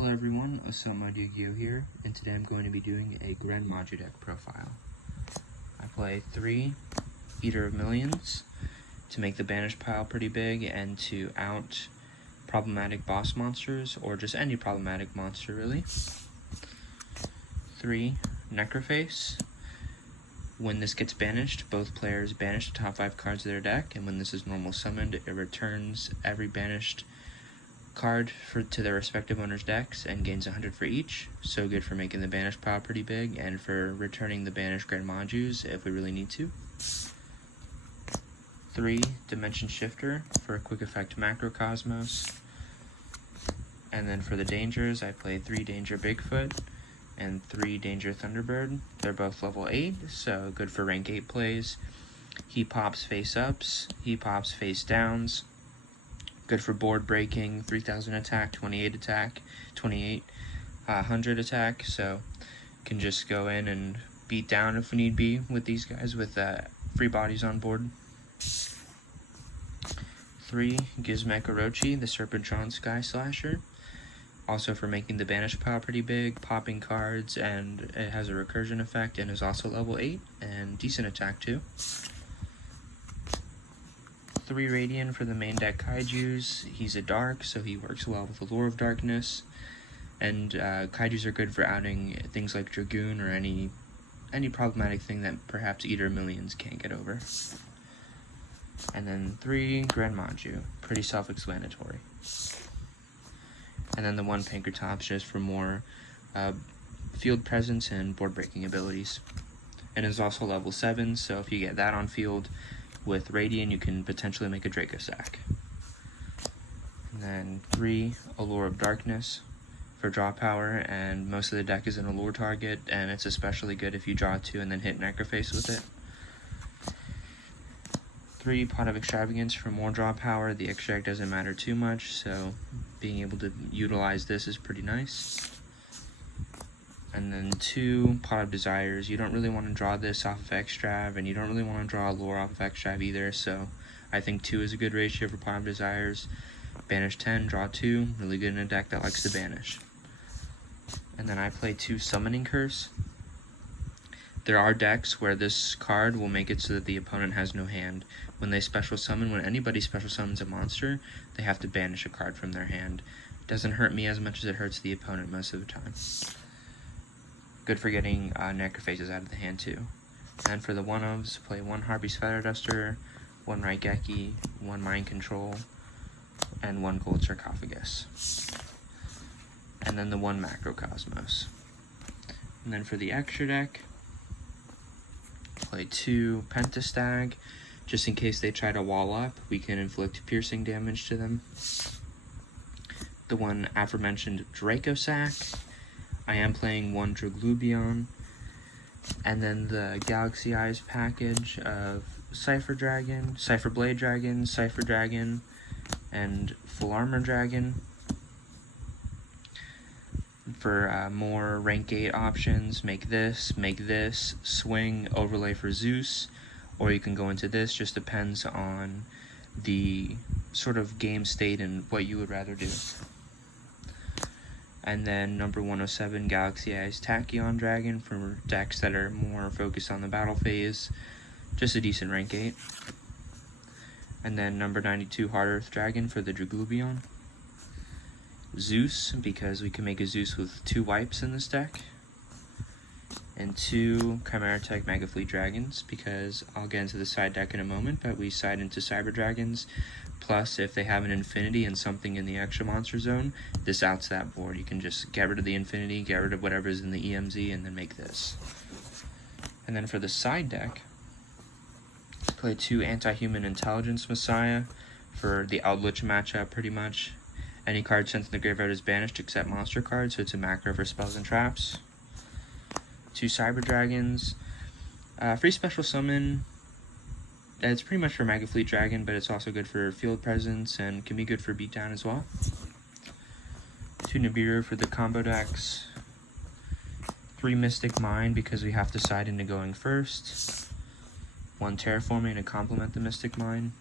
Hello everyone, Maju here, and today I'm going to be doing a Gren Maju deck profile. I play 3 Eater of Millions to make the banish pile pretty big and to out problematic boss monsters, or just any problematic monster really. 3 Necroface. When this gets banished, both players banish the top 5 cards of their deck, and when this is normal summoned, it returns every banished card to their respective owner's decks and gains 100 for each. So good for making the banish pile pretty big and for returning the banished Gren Majus if we really need to. 3 Dimension Shifter for a quick effect Macrocosmos. And then for the dangers, I play 3 Danger Bigfoot and 3 Danger Thunderbird. They're both level 8, so good for rank 8 plays. He pops face ups, he pops face downs. Good for board breaking, 3000 attack, 28 attack, 2800 attack, so can just go in and beat down if we need be with these guys with free bodies on board. 3 Gizmek Orochi, the Serpentron Sky Slasher, also for making the banish pile pretty big, popping cards, and it has a recursion effect and is also level 8 and decent attack too. 3 Radiant for the main deck Kaijus. He's a dark, so he works well with the Lure of Darkness. And Kaijus are good for outing things like Dragoon or any problematic thing that perhaps Eater of Millions can't get over. And then 3 Gren Maju, pretty self-explanatory. And then the 1 Pankratops just for more field presence and board breaking abilities. And is also level 7, so if you get that on field with Radiant, you can potentially make a Draco Sack. And then 3 Allure of Darkness for draw power, and most of the deck is an Allure target, and it's especially good if you draw 2 and then hit Necroface with it. 3 Pot of Extravagance for more draw power. The extract doesn't matter too much, so being able to utilize this is pretty nice. And then 2 Pot of Desires. You don't really want to draw this off of Extrav, and you don't really want to draw Allure off of Extrav either, so I think 2 is a good ratio for Pot of Desires. Banish 10, draw 2, really good in a deck that likes to banish. And then I play 2 Summoning Curse. There are decks where this card will make it so that the opponent has no hand. When they special summon, when anybody special summons a monster, they have to banish a card from their hand. It doesn't hurt me as much as it hurts the opponent most of the time. Good for getting Necrofaces out of the hand too. And for the 1-ofs, play 1 Harpy's Feather Duster, 1 Raigeki, 1 Mind Control, and 1 Gold Sarcophagus. And then the 1 Macrocosmos. And then for the extra deck, play 2 Pentastag. Just in case they try to wall up, we can inflict piercing damage to them. The 1 aforementioned Draco Sack. I am playing 1 Draglubion, and then the Galaxy Eyes package of Cypher Dragon, Cypher Blade Dragon, Cypher Dragon, and Full Armor Dragon. For more rank 8 options, make this, swing, overlay for Zeus, or you can go into this, just depends on the sort of game state and what you would rather do. And then number 107, Galaxy Eyes Tachyon Dragon for decks that are more focused on the battle phase. Just a decent rank 8. And then number 92, Hard Earth Dragon for the Draglubion. Zeus, because we can make a Zeus with 2 wipes in this deck. And 2 Chimera Tech Mega Fleet Dragons, because I'll get into the side deck in a moment, but we side into Cyber Dragons. Plus, if they have an Infinity and something in the extra monster zone, this outs that board. You can just get rid of the Infinity, get rid of whatever's in the EMZ, and then make this. And then for the side deck, play 2 Anti-Human Intelligence Messiah for the Eldritch matchup, pretty much. Any card sent to the graveyard is banished except monster cards, so it's a macro for spells and traps. 2 Cyber Dragons. Free special summon. It's pretty much for Mega Fleet Dragon, but it's also good for field presence and can be good for beatdown as well. 2 Nibiru for the combo decks. 3 Mystic Mine because we have to side into going first. 1 Terraforming to complement the Mystic Mine.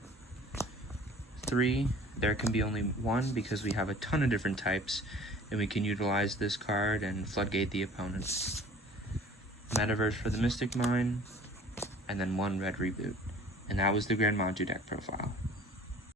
3 there can be only one because we have a ton of different types, and we can utilize this card and floodgate the opponents. Metaverse for the Mystic Mine, and then 1 red reboot. And that was the Gren Maju deck profile.